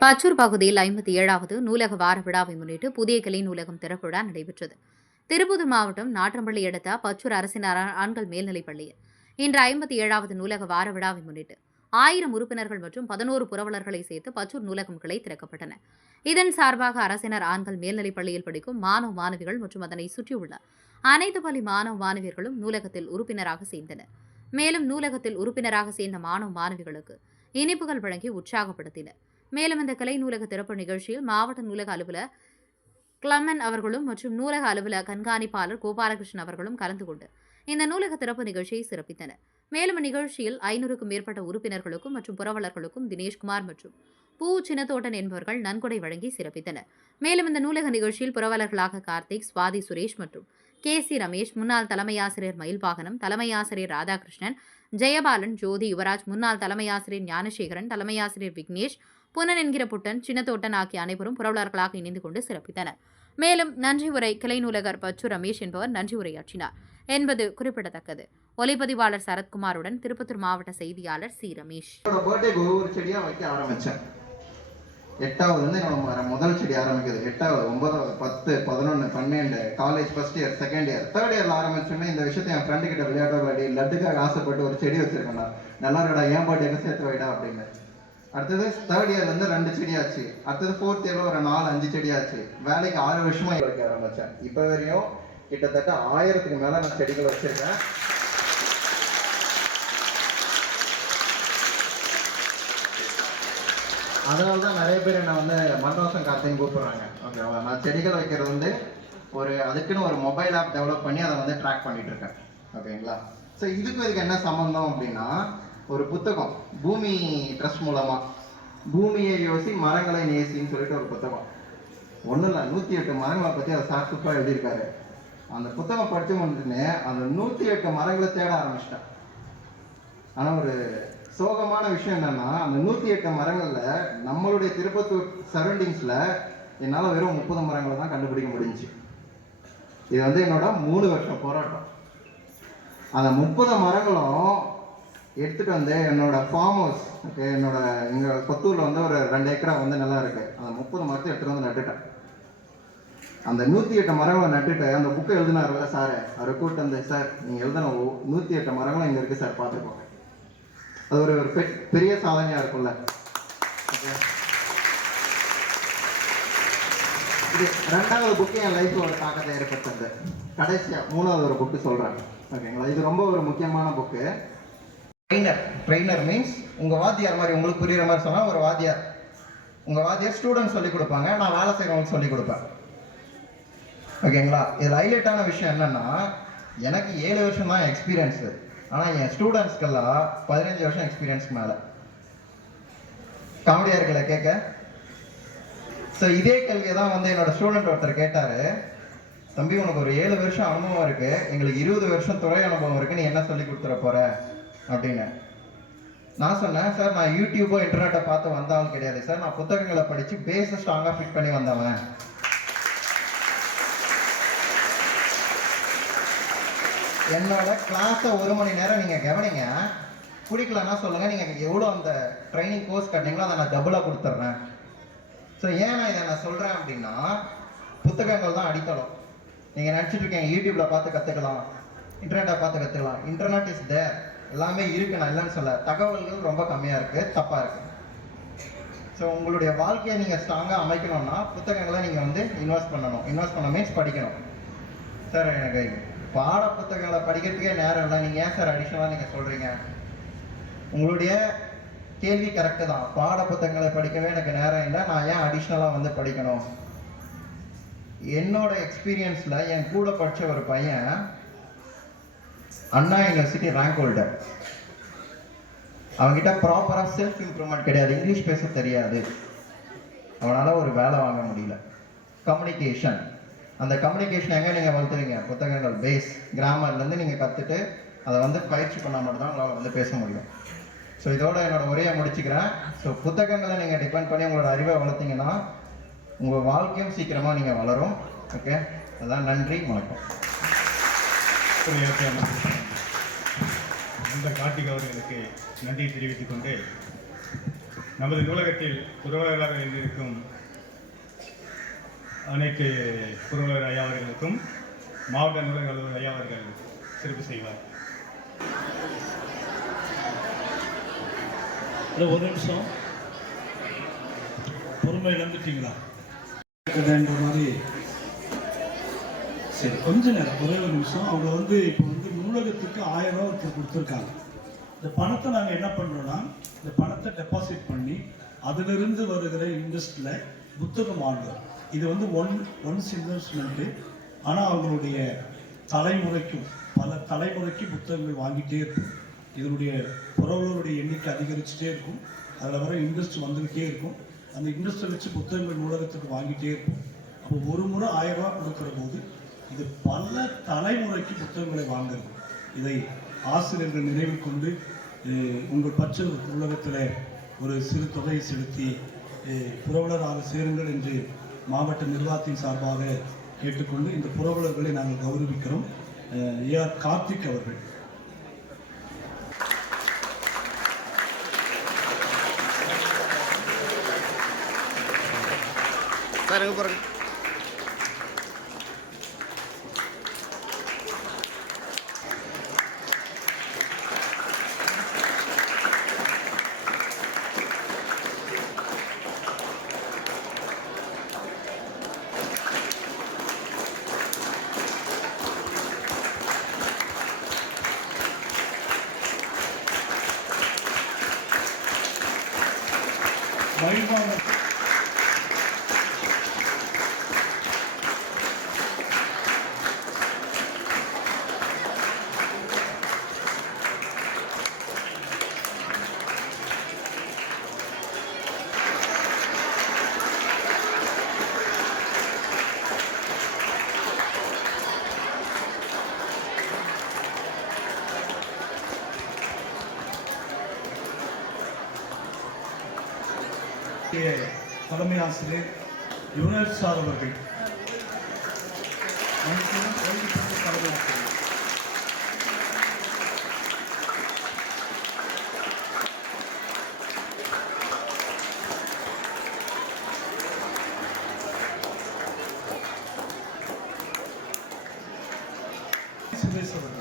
பச்சூர் பகுதியில் 57வது நூலக வார விழாவை முன்னிட்டு புதிய கிளை நூலகம் திறப்பு விழா நடைபெற்றது. திருப்பூர் மாவட்டம் நாற்றம்பள்ளி அடுத்த பச்சூர் அரசின் ஆண்கள் மேல்நிலைப் பள்ளியில் இன்று 57வது நூலக வார விழாவை முன்னிட்டு 1000 உறுப்பினர்கள் மற்றும் 11 புரவலர்களை சேர்த்து பச்சூர் நூலகம் கிளை திறக்கப்பட்டன. இதன் சார்பாக அரசினர் ஆண்கள் மேல்நிலைப் பள்ளியில் படிக்கும் மாணவ மாணவிகள் மற்றும் அதனை சுற்றியுள்ள அனைத்து பள்ளி மாணவ மாணவியர்களும் நூலகத்தில் உறுப்பினராக சேர்ந்தனர். மேலும் நூலகத்தில் உறுப்பினராக சேர்ந்த மாணவ மாணவிகளுக்கு இனிப்புகள் வழங்கி உற்சாகப்படுத்தினர். மேலும் இந்த கலை நூலக திறப்பு நிகழ்ச்சியில் மாவட்ட நூலக அலுவலர் கிளமன் அவர்களும் மற்றும் நூலக அலுவலர் கண்காணிப்பாளர் கோபாலகிருஷ்ணன் அவர்களும் கலந்து கொண்டு இந்த நூலக திறப்பு நிகழ்ச்சியை சிறப்பித்தனர். மேலும் இந்நிகழ்ச்சியில் 500க்கும் மேற்பட்ட உறுப்பினர்களுக்கும் மற்றும் புரவலர்களுக்கும் தினேஷ்குமார் மற்றும் பூ சின்னத்தோட்டன் என்பவர்கள் நன்கொடை வழங்கி சிறப்பித்தனர். மேலும் இந்த நூலக நிகழ்ச்சியில் புரவலர்களாக கார்த்திக், சுவாதி சுரேஷ் மற்றும் KC ரமேஷ், முன்னாள் தலைமை ஆசிரியர் மயில்வாகனம், தலைமை ஆசிரியர் ராதாகிருஷ்ணன், ஜெயபாலன், ஜோதி, யுவராஜ், முன்னாள் தலைமை ஆசிரியர் ஞானசேகரன், தலைமை ஆசிரியர் விக்னேஷ், புனன் என்கிற புட்டன், சின்னத்தோட்டன் ஆகிய அனைவரும் புரவலர்களாக இணைந்து கொண்டு சிறப்பித்தனர். மேலும் நன்றி உரை கிளை நூலகர் பச்சு ரமேஷ் என்பவர் நன்றி உரையாற்றினார் என்பது குறிப்பிடத்தக்கது. ஒலிப்பதிவாளர் சரத்குமாருடன் திருப்பத்தூர் மாவட்ட செய்தியாளர் C ரமேஷ். எட்டாவது வந்து நம்ம முதல் செடி ஆரம்பிக்குது. 8வது 9வது 10 11 12 college first year second year third இயர்ல ஆரம்பிச்சோன்னே இந்த விஷயத்தை என் ஃப்ரெண்டு கிட்ட விளையாடி லட்டுக்காக ஆசைப்பட்டு ஒரு செடி வச்சிருக்கேன். நல்லா இருக்கடா, ஏன் பாட்டு எங்க சேர்த்து வைடா அப்படின்னு. அடுத்தது தேர்ட் இயர்ல இருந்து 2 செடி ஆச்சு. அடுத்தது ஃபோர்த் இயர்ல ஒரு 4-5 செடி ஆச்சு. வேலைக்கு 6 வருஷமா வைக்க ஆரம்பிச்சேன். இப்போ வரையும் கிட்டத்தட்ட 1000க்கு மேல நான் செடிகள் வச்சிருக்கேன். அதனால தான் நிறைய பேர் என்ன வந்து மண்டோசம் கார்த்தின்னு கூப்பிடுறாங்க. ஓகேவா? நான் செடிகள் வைக்கிறது வந்து அதுக்குன்னு ஒரு மொபைல் ஆப் டெவலப் பண்ணி அதை வந்து ட்ராக் பண்ணிட்டு இருக்கேன். ஓகேங்களா? ஸோ இதுக்கு என்ன சம்பந்தம் அப்படின்னா, ஒரு புத்தகம் பூமி ட்ரஸ்ட் மூலமா பூமியை யோசி மரங்களை நேசின்னு சொல்லிட்டு ஒரு புத்தகம். ஒன்றும் இல்லை, 108 மரங்களை பற்றி அதை சார் சூப்பராக எழுதியிருக்காரு. அந்த புத்தகம் படித்து முடிச்சுன்னு அந்த 108 மரங்களை தேட ஆரம்பிச்சிட்டேன். ஆனால் ஒரு சோகமான விஷயம் என்னன்னா, அந்த 108 மரங்கள்ல நம்மளுடைய திருப்பத்தூர் சரௌண்டிங்ஸ்ல என்னால் வெறும் 30 மரங்களை தான் கண்டுபிடிக்க முடிஞ்சுச்சு. இது வந்து என்னோட 3 வருஷம் போராட்டம். அந்த 30 மரங்களும் எடுத்துட்டு வந்து என்னோட ஃபார்ம் ஹவுஸ், என்னோட எங்க கொத்தூர்ல வந்து ஒரு 2 ஏக்கரா வந்து நல்லா இருக்கு. அந்த 30 மரத்தை எடுத்துட்டு வந்து நட்டுட்டேன். அந்த 108 மரங்களை நட்டுட்டு அந்த புக்கை எழுதினார்ல சார், அவரை கூப்பிட்டு வந்து, சார் நீங்க எழுதின 108 மரங்களும் இங்க இருக்கு சார், பார்த்துக்கோங்க. அது ஒரு பெரிய சாதனையா இருக்கும்ல. இது 2வது புக்கு என் லைஃப்ல ஒரு தாக்கத்தை ஏற்படுத்துறது. கடைசியா 3வது ஒரு புக்கு சொல்றேன். ஓகேங்களா? இது ரொம்ப ஒரு முக்கியமான புக்கு. ட்ரெயினர் மீன்ஸ் உங்க வாத்தியார் மாதிரி, உங்களுக்கு புரியுற மாதிரி சொன்னா, ஒரு வாத்தியார், உங்க வாத்தியார் ஸ்டூடெண்ட் சொல்லி கொடுப்பாங்க, நான் வேலை செய்யறவங்களுக்கு சொல்லி கொடுப்பேன். ஓகேங்களா? இதில் ஹைலைட்டான விஷயம் என்னன்னா, எனக்கு 7 வருஷம் தான் எக்ஸ்பீரியன்ஸு. ஆனால் என் ஸ்டூடெண்ட்ஸ்க்கெல்லாம் 15 வருஷம் எக்ஸ்பீரியன்ஸ்க்கு மேலே. காமெடியாக இருக்குல்ல கேட்க? ஸோ இதே கேள்வியை தான் வந்து என்னோட ஸ்டூடெண்ட் ஒருத்தர் கேட்டார். தம்பி, உனக்கு ஒரு 7 வருஷம் அனுபவம் இருக்கு, எங்களுக்கு 20 வருஷம் துறை அனுபவம் இருக்கு, நீ என்ன சொல்லி கொடுத்துட போற அப்படின்னு. நான் சொன்னேன், சார் நான் யூடியூபோ இன்டர்நெட்டை பார்த்து வந்தவன் கிடையாது சார், நான் புத்தகங்களை படித்து பேஸை ஸ்ட்ராங்காக ஃபிட் பண்ணி வந்தவன். என்னோட கிளாஸை 1 மணி நேரம் நீங்கள் கவனிங்க, பிடிக்கலன்னா சொல்லுங்கள், நீங்கள் எவ்வளோ அந்த ட்ரைனிங் கோர்ஸ் கட்டிங்களோ அதை நான் டபுளாக கொடுத்துட்றேன். ஸோ ஏன் நான் இதை நான் சொல்கிறேன் அப்படின்னா, புத்தகங்கள் தான் அடித்தளம். நீங்கள் நினச்சிட்டு இருக்கீங்க யூடியூப்பில் பார்த்து கற்றுக்கலாம், இன்டர்நெட்டை பார்த்து கற்றுக்கலாம். இன்டர்நெட் இஸ் தேர், எல்லாமே இருக்குது, நான் இல்லைன்னு சொல்ல. தகவல்கள் ரொம்ப கம்மியாக இருக்குது, தப்பாக இருக்குது. ஸோ உங்களுடைய வாழ்க்கையை நீங்கள் ஸ்ட்ராங்காக அமைக்கணும்னா புத்தகங்களை நீங்கள் வந்து இன்வெஸ்ட் பண்ணணும். இன்வெஸ்ட் பண்ண மீன்ஸ் படிக்கணும். சார் எனக்கு பாட புத்தகங்களை படிக்கிறதுக்கே நேரம் இல்லை, நீங்கள் ஏன் சார் அடிஷனலாக நீங்கள் சொல்கிறீங்க? உங்களுடைய கேள்வி கரெக்டு தான். பாட புத்தகங்களை படிக்கவே எனக்கு நேரம் இல்லை, நான் ஏன் அடிஷ்னலாக வந்து படிக்கணும்? என்னோட எக்ஸ்பீரியன்ஸில் என் கூட படித்த ஒரு பையன் அண்ணா யூனிவர்சிட்டி ரேங்க் ஹோல்டர். அவன்கிட்ட ப்ராப்பராக செல்ஃப் இம்ப்ரூவ்மெண்ட் கிடையாது, இங்கிலீஷ் பேச தெரியாது, அவனால் ஒரு வேலை வாங்க முடியல. கம்யூனிகேஷன், அந்த கம்யூனிகேஷன் எங்கே நீங்கள் வளர்த்துவீங்க? புத்தகங்கள் பேஸ், கிராமர்லேருந்து நீங்கள் கற்றுட்டு அதை வந்து பயிற்சி பண்ணால் மட்டும்தான் உங்களால் வந்து பேச முடியும். ஸோ இதோட என்னோட உரையை முடிச்சுக்கிறேன். ஸோ புத்தகங்களை நீங்கள் டிபெண்ட் பண்ணி உங்களோட அறிவை வளர்த்தீங்கன்னா உங்கள் வாழ்க்கையும் சீக்கிரமாக நீங்கள் வளரும். ஓகே, அதான். நன்றி, வணக்கம். அந்த கார்த்திக் அவர்களுக்கு நன்றி தெரிவித்துக் கொண்டு நமது நூலகத்தில் புரவலராக இருந்திருக்கும் அனைத்து புரவலர் ஐயா அவர்களுக்கும் மாவட்ட நூலக அலுவலர் ஐயா அவர்கள் சிறப்பு செய்வார். ஒரு நிமிஷம் பொறுமை இழந்துட்டீங்களா என்ற மாதிரி. சரி, கொஞ்ச நேரம், ஒரே ஒரு நிமிஷம். அவங்க இப்போ நூலகத்துக்கு 1000 ரூபா ஒருத்தர் கொடுத்துருக்காங்க. இந்த பணத்தை நாங்கள் என்ன பண்ணுறோன்னா, இந்த பணத்தை டெபாசிட் பண்ணி அதிலிருந்து வருகிற இன்ட்ரெஸ்டில் புத்தகம் வாங்குறோம். இது ஒன்ஸ் இன்வெஸ்ட்மெண்ட்டு. ஆனால் அவங்களுடைய தலைமுறைக்கும் பல தலைமுறைக்கு புத்தகங்கள் வாங்கிட்டே இருக்கும். இதனுடைய புறவலருடைய எண்ணிக்கை அதிகரிச்சுட்டே இருக்கும். அதில் வர இன்ட்ரெஸ்ட் வந்துக்கிட்டே இருக்கும். அந்த இன்ட்ரெஸ்ட்டை வச்சு புத்தகங்கள் நூலகத்துக்கு வாங்கிட்டே இருக்கும். அப்போ ஒரு முறை 1000 ரூபா கொடுக்குற போது இது பல தலைமுறைக்கு புத்தகங்களை வாங்குறது. இதை ஆசிரியர்கள் நினைவு கொண்டு உங்கள் பச்சை நூலகத்தில் ஒரு சிறு தொகையை செலுத்தி புரவலராக சேருங்கள் என்று மாவட்ட நிர்வாகத்தின் சார்பாக கேட்டுக்கொண்டு இந்த புரவலர்களை நாங்கள் கௌரவிக்கிறோம். ஏஆர் கார்த்திக் அவர்கள். தலைமை ஆசிரியர் யுவராஜ் சார் அவர்கள். தலைமை ஆசிரியர் சுரேஷ் அவர்கள்.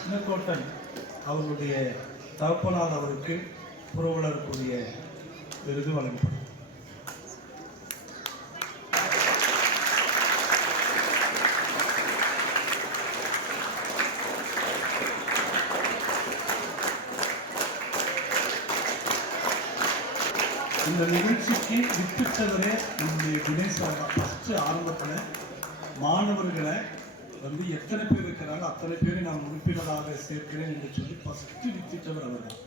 சின்னக்கோட்டன் அவர்களுடைய தகப்பனார் அவருக்கு புரவலருக்குரிய விருது வழங்கப்படும். இந்த நிகழ்ச்சிக்கு வித்திட்டவரே நம்முடைய தினேஷ் ஃபஸ்ட்டு ஆரம்பத்தில் மாணவர்களை எத்தனை பேர் இருக்கிறாங்க அத்தனை பேரை நான் உறுப்பினராக சேர்க்கிறேன் என்று சொல்லி ஃபஸ்ட்டு வித்திட்டவர் அவர் தான்.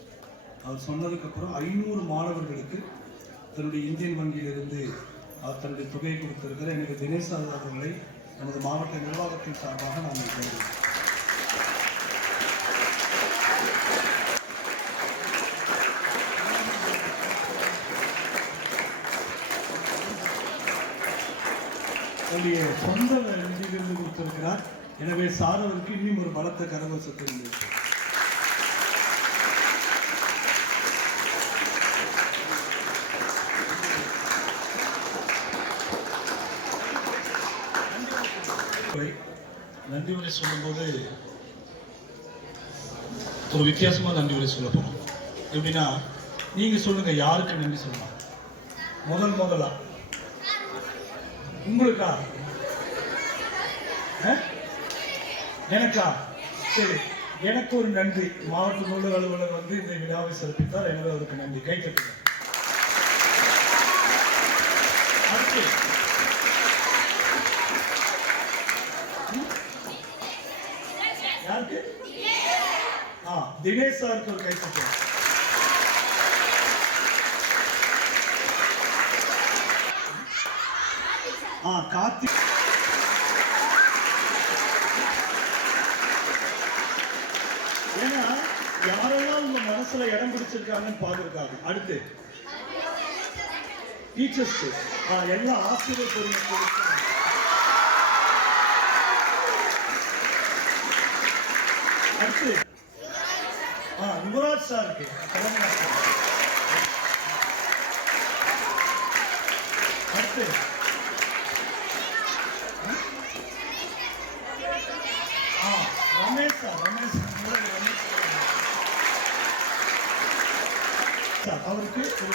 அவர் சொன்னதுக்கப்புறம் 500 மாணவர்களுக்கு தன்னுடைய இந்தியன் வங்கியிலிருந்து தன்னுடைய தொகையை கொடுத்திருக்கிற எனக்கு தினேஷ் அவர்களை நமது மாவட்ட நிர்வாகத்தின் சார்பாக நான் கேட்கிறேன். அவருடைய சொந்த நிதியிலிருந்து கொடுத்திருக்கிறார். எனவே சார் அவருக்கு இன்னும் ஒரு பலத்த கரகோஷத்தை நன்றி உரை சொல்லும்போது ஒரு வித்தியாசமா நன்றி உரை சொல்ல போறோம். எப்படின்னா, நீங்க சொல்லுங்க யாருக்கு நன்றி சொல்லலாம். முதலா உங்களுக்கா? எனக்கா? சரி, எனக்கு ஒரு நன்றி. மாவட்ட நூலக அலுவலர் இந்த விழாவை சிறப்பித்தார். எனவே அவருக்கு நன்றி. கை தட்டுங்க. யாருக்கு? தினேஷ் சாருக்கு ஒரு கை தட்டுங்க. கார்த்திக் ஏன்னா யாரெல்லாம் உங்க மனசுல இடம் பிடிச்சிருக்காங்கன்னு பார்த்துருக்காங்க. அடுத்து டீச்சர்ஸ்க்கு எல்லா ஆசிரியர் பெருமக்களுக்கும் அடுத்து யுவராஜ் சாருக்கு அடுத்து ரமேஷ் சார் அவருக்கு ஒரு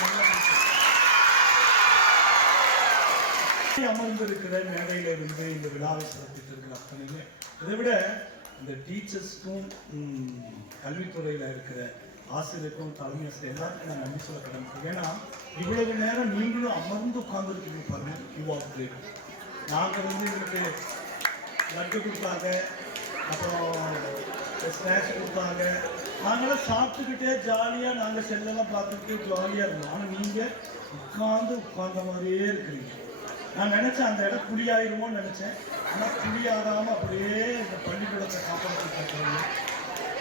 அமர்ந்திருக்கிற மேடையில இருந்து இந்த விழாவை சிறப்பித்து இருக்கிற அத்தனையுமே, இதை விட இந்த டீச்சர்ஸ்க்கும் கல்வித்துறையில இருக்கிற ஆசிரியருக்கும் தலைமை ஆசிரியர் எல்லாத்துக்கும் நான் நன்றி சொல்ல கடமைப்பட்டேன். ஏன்னா இவ்வளவு நேரம் நீங்களும் அமர்ந்து உட்கார்ந்துருக்கீங்க பாருங்க. நாங்கள் எங்களுக்கு லட்டு கொடுத்தாங்க, அப்புறம் ஸ்நாக்ஸ் கொடுத்தாங்க, நாங்களாம் சாப்பிட்டுக்கிட்டே ஜாலியாக நாங்கள் செல்லெல்லாம் பார்த்துக்கிட்டே ஜாலியாக இருந்தோம். ஆனால் நீங்கள் உட்கார்ந்த மாதிரியே இருக்கிறீங்க. நான் நினச்சேன் அந்த இடம் புளியாயிருமோன்னு நினச்சேன். ஆனால் புளியாகாமல் அப்படியே இந்த பள்ளிக்கூடத்தை காப்பாற்றிருக்காங்க.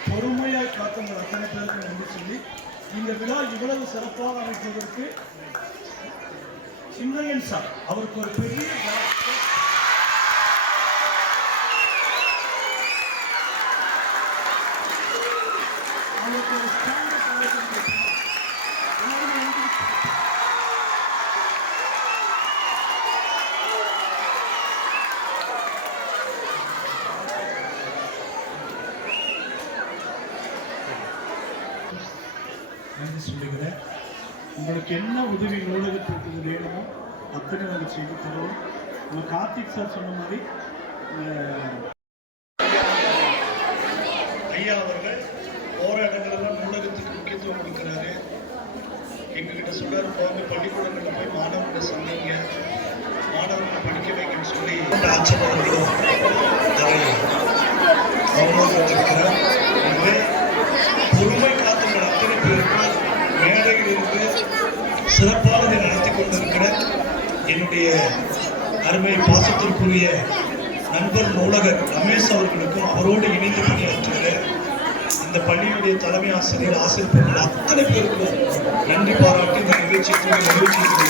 பொறுமையாக காத்தவங்க அத்தனை பேருக்கு நன்றி சொல்லி இந்த விழா இவ்வளவு சிறப்பாக அமைப்பதற்கு சின்னையன் சார் அவருக்கு ஒரு பெரிய அவருக்கு ஒரு நன்றி சொல்லுகிறேன். உங்களுக்கு என்ன உதவி நூலகத்திற்கு வேணுமோ அத்தனை நாங்கள் செய்து தருவோம். நம்ம கார்த்திக் சார் சொன்ன மாதிரி ஐயா அவர்கள் போகிற இடங்களெல்லாம் நூலகத்துக்கு முக்கியத்துவம் கொடுக்குறாரு. எங்ககிட்ட சொல்றாரு, போங்க பள்ளிக்கூடங்களில் போய் மாணவர்களை சந்திங்க, மாணவர்களை படிக்க வைக்கணும்னு சொல்லி ஆச்சரியர்களும் அவமானப்படுத்திருக்கிறார். எனவே பொறுமை காத்துள்ள அத்தனை பேருக்கும் மேடையில் இருந்து சிறப்பானதை நடத்தி கொண்டிருக்கிற என்னுடைய அருமை பாசத்திற்குரிய நண்பர் நூலகர் ரமேஷ் அவர்களுக்கும் அவரோடு இணைந்து பணியாற்றுகிற இந்த பள்ளியுடைய தலைமை ஆசிரியர் ஆசிரியர்கள் அத்தனை பேருக்கும் நன்றி பாராட்டி இந்த நிகழ்ச்சிக்கு நிறைவு செய்து